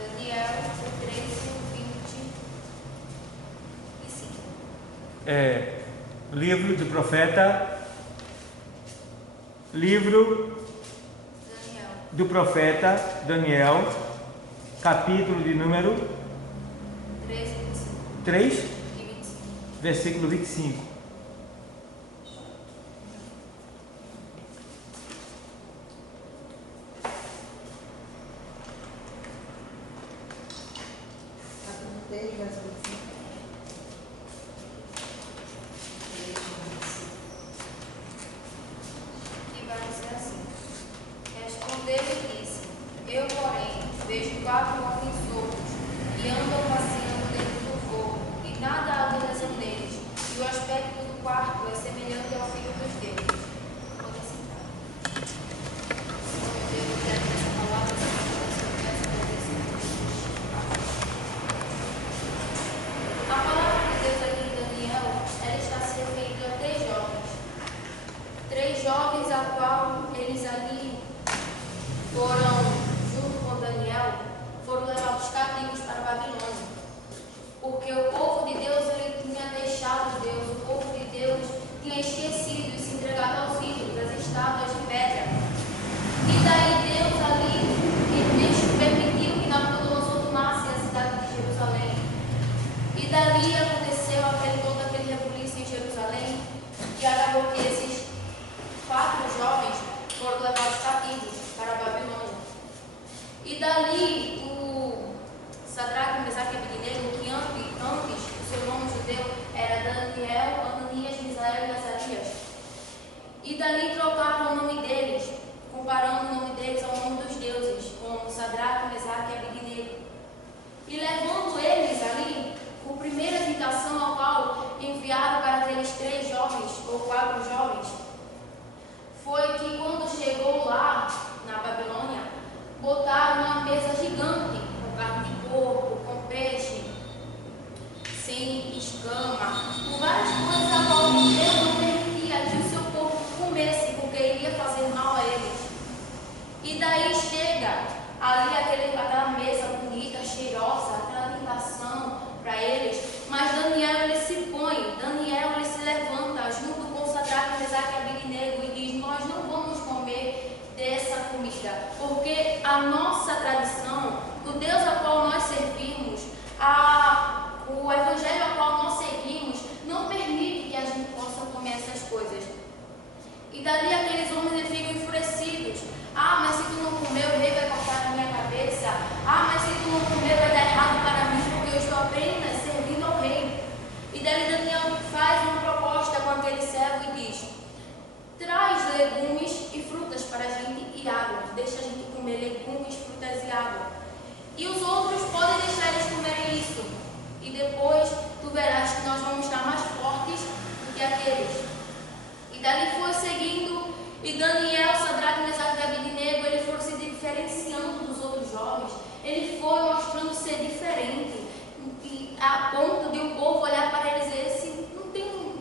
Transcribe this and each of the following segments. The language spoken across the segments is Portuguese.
Daniel 13:25. Livro do profeta. Do profeta Daniel, capítulo de número 3, versículo 25. Capítulo 3, verso 25. E vai dizer assim: respondeu e disse: eu, porém, vejo 4 homens soltos e andam passeando dentro do fogo, e nada há de lesão neles, e o aspecto do quarto é semelhante ao filho dos deuses. Podem sentar. Senhor Deus, eu quero que essa palavra seja a palavra de Deus aqui em Daniel, ela está se referindo a 3 jovens. 3 jovens a qual eles ali foram, junto com Daniel, foram levados cativos para a Babilônia. Porque o povo de Deus, ele tinha deixado Deus, o povo de Deus tinha esquecido e se entregado aos ídolos, às estátuas de pedra. E daí Deus ali, ele permitiu que Nabucodonosor tomasse a cidade de Jerusalém. E dali aconteceu todo aquele rebuliço em Jerusalém, e acabou que esses 4 jovens foram levados cativos para a Babilônia. E dali o Sadraque, Mesaque e Abednego, que antes o seu nome judeu era Daniel, Ananias, Misael e Azarias. E dali trocaram o nome deles, comparando o nome deles ao nome dos deuses, como Sadraque, Mesaque e Abednego. E levando eles ali, a primeira invitação ao qual enviaram para aqueles 3 jovens, ou 4 jovens, foi que quando chegou lá na Babilônia, botaram uma mesa gigante, com carne de porco, com peixe, sem escama, com várias coisas a qual Deus não permitia que o seu povo comesse, porque iria fazer mal a eles. E daí chega ali aquela mesa bonita, cheirosa, aquela invitação para eles, mas Daniel ele se põe, Daniel ele se levanta junto com Sadraque, Mesaque e Abednego e diz: nós não vamos comer dessa comida, porque a nossa tradição, o Deus a qual nós servimos, o evangelho a qual nós seguimos, não permite que a gente possa comer essas coisas. E dali aqueles homens eles ficam enfurecidos. Mas se tu não comer, o rei vai cortar a minha cabeça. Mas se tu não comer, vai dar errado para mim, porque eu estou apenas servindo ao rei. E daí Daniel faz uma proposta com aquele servo e diz: traz legumes e frutas para a gente e água. Deixa a gente comer legumes, frutas e água. E os outros podem deixar eles comerem isso. E depois tu verás que nós vamos estar mais fortes do que aqueles. E dali foi seguindo, e Daniel, Sadraque, Mesaque e Abednego, eles foram se diferenciando dos outros jovens. Ele foi mostrando ser diferente, e a ponto de o povo olhar para eles e dizer: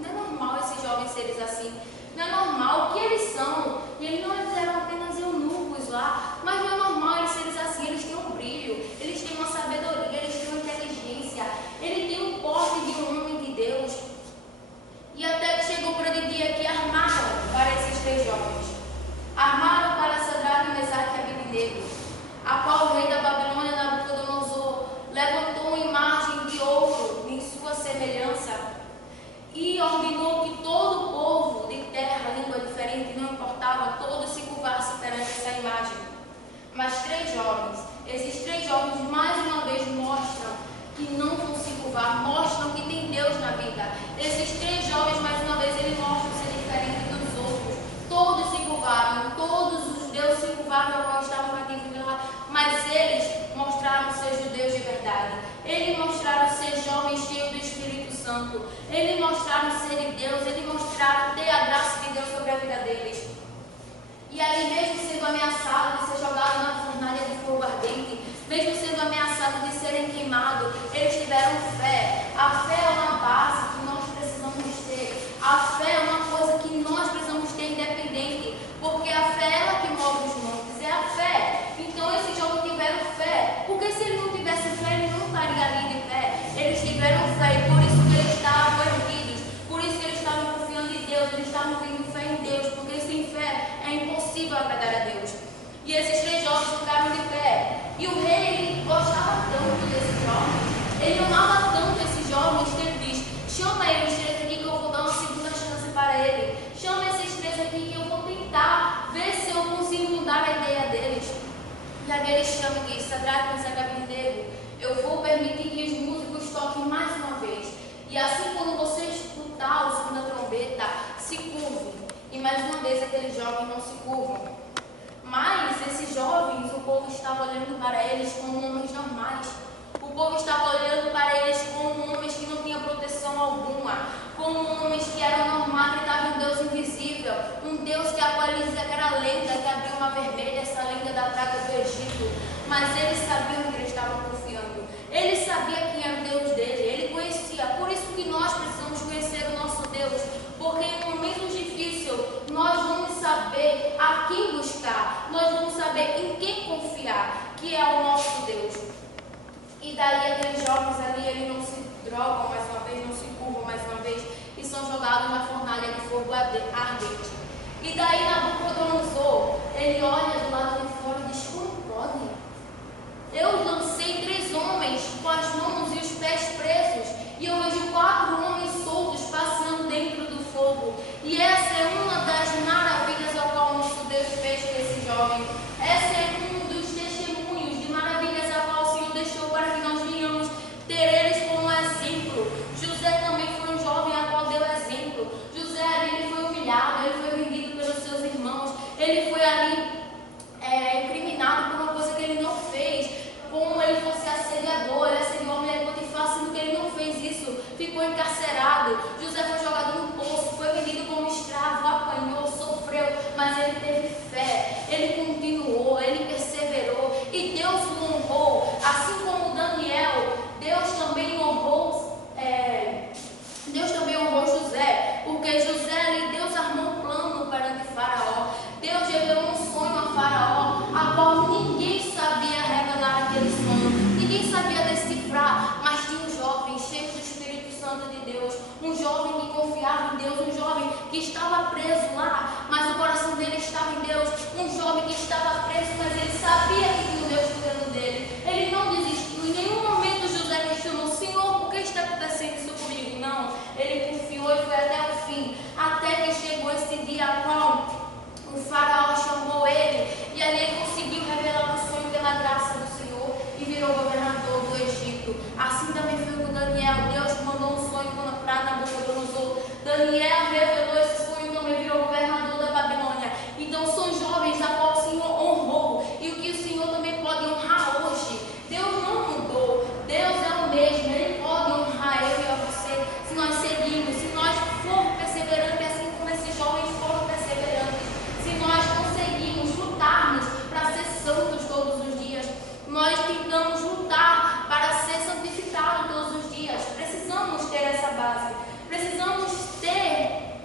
não é normal esses jovens serem assim, não é normal, o que eles são? E eles não eram apenas eunucos lá, mas não é normal eles serem assim, eles têm um brilho, eles têm uma sabedoria, eles têm uma inteligência, eles têm um porte de um homem de Deus. E até que chegou para o dia que armaram para esses 3 jovens. Armaram para Sadraque, Mesaque e Abednego, a qual o rei da Babilônia, Nabucodonosor, levantou uma imagem de ouro em sua semelhança e ordenou que todo o povo de terra, língua diferente, não importava, todos se curvassem perante essa imagem. Mas 3 jovens, esses 3 jovens mais uma vez mostram que não vão se curvar, mostram que tem Deus na vida. Esses 3 jovens, mais uma vez, eles mostram ser diferente dos outros. Todos se curvaram, todos os deuses se curvaram ao qual estavam cativos lá, mas eles mostraram ser judeus de verdade. Eles mostraram ser jovens cheios do Espírito Santo. Eles mostraram ser de Deus, eles mostraram ter a graça de Deus sobre a vida deles. E ali, mesmo sendo ameaçados de ser jogados na fornalha de fogo ardente, mesmo sendo ameaçados de serem queimados, eles tiveram fé. A fé é uma base que nós precisamos ter. A fé é uma coisa que nós precisamos ter independente, porque a fé é ela que move os montes, é a fé. Então esses jovens tiveram fé, porque se eles não Ele amava tanto esses jovens que ele diz: chama eles três aqui que eu vou dar uma segunda chance para ele. Chama esses três aqui que eu vou tentar ver se eu consigo mudar a ideia deles. E aí ele chama e diz: Sadraque, Mesaque e Abednego, eu vou permitir que os músicos toquem mais uma vez. E assim, quando você escutar o som da trombeta, se curvem. E mais uma vez aqueles jovens não se curvam. Mas esses jovens, o povo estava olhando para eles como homens normais. O povo estava olhando para eles como homens que não tinham proteção alguma, como homens que eram normais, que estavam um Deus invisível, um Deus que a qual eles diziam que era a lenda que abriu uma vermelha, essa lenda da praga do Egito. Mas eles sabiam que eles estavam confiando. Ele sabia quem era o Deus dele, ele conhecia. Por isso que nós precisamos conhecer o nosso Deus, porque em momentos difíceis nós vamos saber a quem buscar, nós vamos saber em quem confiar, que é o nosso Deus. E daí aqueles jovens ali, eles não se drogam mais uma vez, não se curvam mais uma vez, e são jogados na fornalha de fogo ardente. E daí Nabucodonosor, ele olha do lado de fora e diz: como pode? Eu lancei 3 homens com as mãos e os pés presos, e eu vejo 4 homens soltos passeando dentro do fogo. E essa é uma das maravilhas ao qual nosso Deus fez com esse jovem. Essa é um dos testemunhos de maravilhas ao qual o Senhor deixou para que nós venhamos ter eles como exemplo. José também foi um jovem a qual deu exemplo. José ali, ele foi humilhado, ele foi vendido pelos seus irmãos, ele foi ali incriminado por uma coisa que ele não fez, como ele fosse assediador, ele assediou a mulher de Potifar, sendo que ele não fez isso, ficou encarcerado. José foi jogado no poço, foi vendido como escravo, apanhou, sofreu, mas ele teve fé, ele continuou, ele perseverou, e Deus o honrou, assim como Daniel. Deus também honrou José, porque José, Deus armou um plano perante Faraó. Deus revelou um sonho a Faraó, a qual ninguém sabia revelar aquele sonho, ninguém sabia decifrar, mas tinha um jovem cheio do Espírito Santo de Deus, um jovem que confiava em Deus, um jovem que estava preso lá, mas o coração dele estava em Deus, um jovem que estava preso, mas ele sabia que tinha um Deus cuidando dele. Ele não desistiu, em nenhum momento José questionou: Senhor, por que está acontecendo isso comigo? Não, ele confiou e foi até o fim, até que chegou esse dia a qual o Faraó chamou ele, e ali ele conseguiu revelar o sonho pela graça do Senhor e virou governador do Egito. Assim também foi com Daniel. Deus mandou um sonho para Nabucodonosor. Daniel revelou esse sonho e também virou governador da Babilônia. Então são jovens a qual o Senhor honrou, e o que o Senhor também pode honrar hoje. Deus não mudou, Deus é o mesmo, Ele pode honrar eu e a você se nós seguirmos, se nós formos perseverantes, assim como esses jovens foram perseverantes. Se nós conseguimos lutarmos para ser santos todos os dias, nós tentamos lutar para ser santificados todos os dias. Precisamos ter essa base, precisamos ter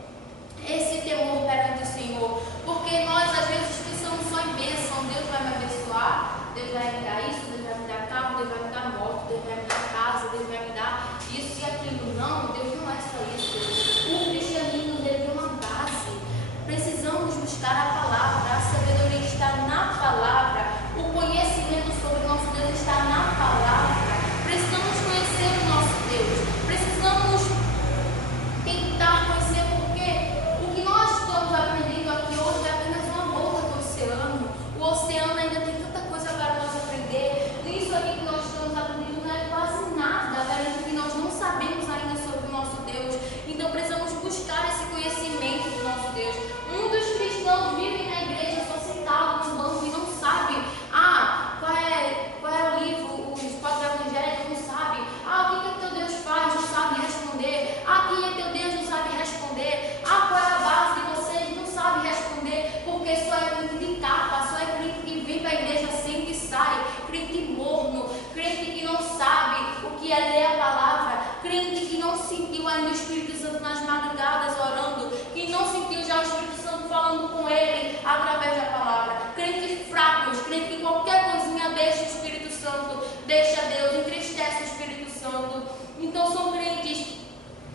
esse temor perante o Senhor, porque nós às vezes pensamos só em bênção. Deus vai me abençoar, Deus vai me dar isso, Deus vai me dar carro, Deus vai me dar moto, Deus vai me dar casa, Deus vai me dar isso e aquilo. Não, Deus não é só isso. O cristianismo deve ter uma base. Precisamos buscar a palavra, a sabedoria está na palavra, o conhecimento sobre o nosso Deus está na palavra. Precisamos conhecer o nosso Deus, precisamos tentar conhecer, porque o que nós estamos aprendendo aqui hoje é apenas uma gota do oceano. O oceano ainda tem tanta coisa para nós aprender. Isso aqui que nós estamos aprendendo não é quase nada perante o que nós não sabemos ainda sobre o nosso Deus. Então precisamos buscar esse conhecimento do nosso Deus. Muitos cristãos vivem na igreja só sentados no banco e não sabem qual é o livro, os 4 evangelhos, não sabem. O que teu Deus faz, não sabe responder. Quem é teu Deus, não sabe responder. Qual é a base de vocês, não sabe responder, porque só é crente de capa, só é crente que vem para a igreja, senta e sai, crente morno, crente que não sabe o que é ler a palavra, crente que não sentiu ainda o Espírito Santo nas madrugadas orando, que não sentiu já o Espírito Santo falando com ele através da palavra, crentes fracos, crente que qualquer coisinha deixa o Espírito Santo, deixa Deus, entristece o Espírito Santo. Então são crentes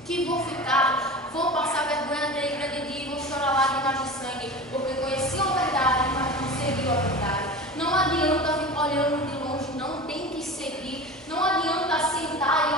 que vão passar vergonha da igreja de dia e vão chorar lágrimas de sangue, porque conheciam a verdade, mas não seguiam a verdade. Não adianta ficar olhando de longe, não tem que seguir, não adianta sentar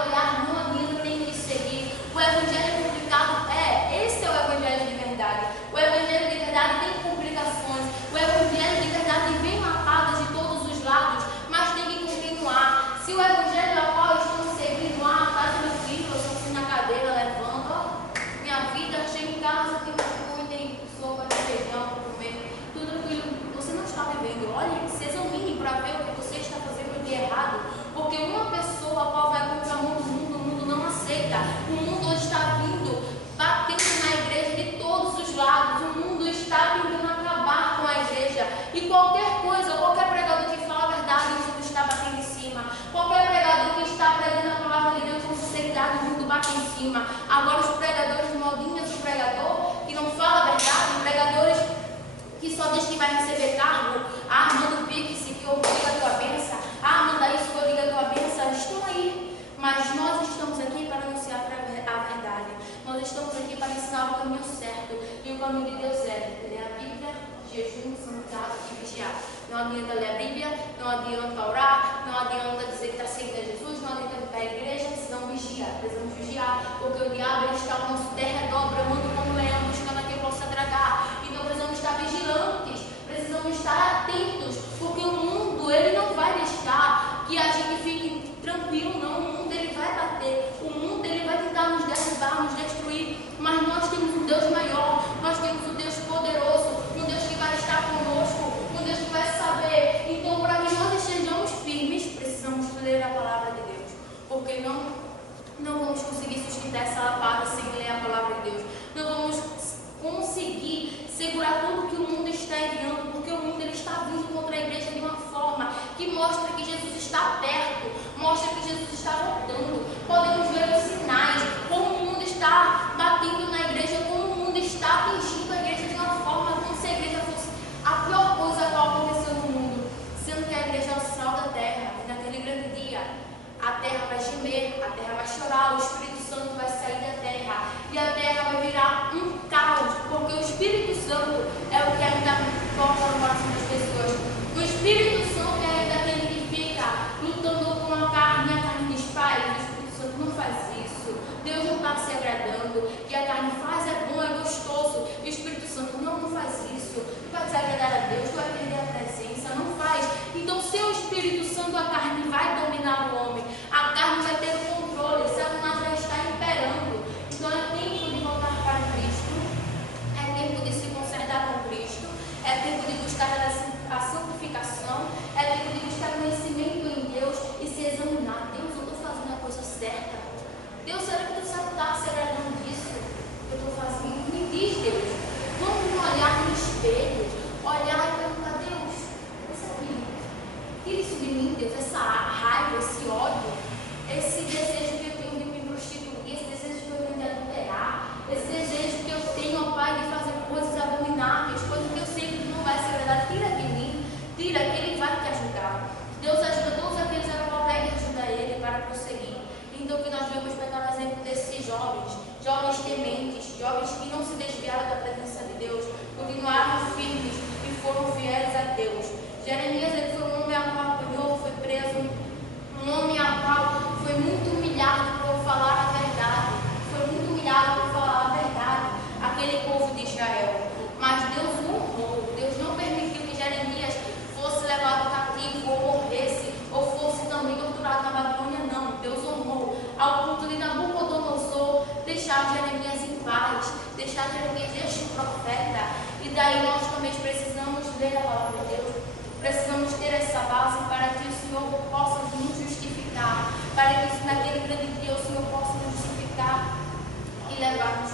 cima. Agora os pregadores modinhas, o pregador que não fala a verdade, pregadores que só diz que vai receber cargo, manda o pix que eu diga a tua bênção, manda isso que eu diga a tua bênção, estão aí. Mas nós estamos aqui para anunciar a verdade. Nós estamos aqui para ensinar o caminho certo. E o caminho de Deus é ler a Bíblia, jejum, santiago e vigiar. Não adianta ler a Bíblia, não adianta orar, não adianta dizer que está seguindo a Jesus, não adianta ir para a igreja, senão vigiar. Precisamos vigiar, porque o diabo ele está ao nosso derredor, bramando como leão, buscando a quem possa tragar. Então precisamos estar vigilantes, precisamos estar atentos, porque o mundo ele não vai deixar que a gente fique tranquilo, não. O mundo ele vai bater, o mundo ele vai tentar nos derrubar, nos destruir, mas nós temos um Deus maior, nós temos um Deus poderoso, um Deus que vai estar conosco, um Deus que vai saber. Então, para que nós estejamos firmes, precisamos ler a palavra de Deus, porque não vamos conseguir sustentar essa lapada sem ler a palavra de Deus. Não vamos conseguir segurar tudo que o mundo está enviando, porque o mundo ele está vindo contra a igreja de uma forma que mostra que Jesus está perto, mostra que Jesus está voltando. Podemos ver os sinais, como o mundo está batendo na igreja, como o mundo está atingindo a igreja de uma forma como se a igreja fosse a pior coisa que aconteceu no mundo, sendo que a igreja é o sal da terra. E naquele grande dia a terra vai gemer, a terra vai chorar, o Espírito Santo vai sair da terra e a terra vai virar um caos, porque o Espírito Santo é o que ainda toca no coração das pessoas. O Espírito Santo é ainda aquele que fica lutando com a carne diz, pai, o Espírito Santo não faz isso, Deus não está se agradando, e a carne faz, é bom, é gostoso, e o Espírito Santo não faz isso, não vai desagradar a Deus, tu vai perder a presença, não faz. Então, se o Espírito Santo, a carne vai dominar o homem, a carne vai ter o controle, Satanás já está imperando. Então é tempo de voltar para Cristo, é tempo de se consertar com Cristo, é tempo de buscar a santificação, é tempo de buscar conhecimento em Deus e se examinar. Deus, eu estou fazendo a coisa certa? Deus, será que tu está se agradando disso que eu estou fazendo? Me diz, Deus. Vamos olhar no espelho, olhar e perguntar, Deus, tira isso de mim, Deus, essa raiva, esse ódio, esse desejo que eu tenho de me prostituir, esse desejo que eu tenho de adulterar, esse desejo que eu tenho, ó Pai, de fazer coisas abomináveis, coisas que eu sei que não vai se agradar. Tira de mim, tira, que Ele vai te ajudar. Deus ajuda todos aqueles que não conseguem ajudar Ele para prosseguir. Então, que nós vamos pegar o exemplo desses jovens tementes, jovens que não se desviaram da presença de Deus, continuaram firmes e foram fiéis a Deus. Jeremias, ele foi um homem a qual apanhou, foi preso, um homem a qual foi muito humilhado por falar a verdade, foi muito humilhado por falar a verdade, aquele povo de Israel. Mas Deus o honrou, Deus não permitiu que Jeremias fosse levado cativo ou morresse, ou fosse também torturado na Babilônia, não. Deus honrou, ao ponto de Nabucodonosor deixar Jeremias em paz, deixar Jeremias este profeta. E daí nós também precisamos ler a palavra de Deus, precisamos ter essa base para que o Senhor possa nos justificar, para que naquele grande dia o Senhor possa nos justificar e levar-nos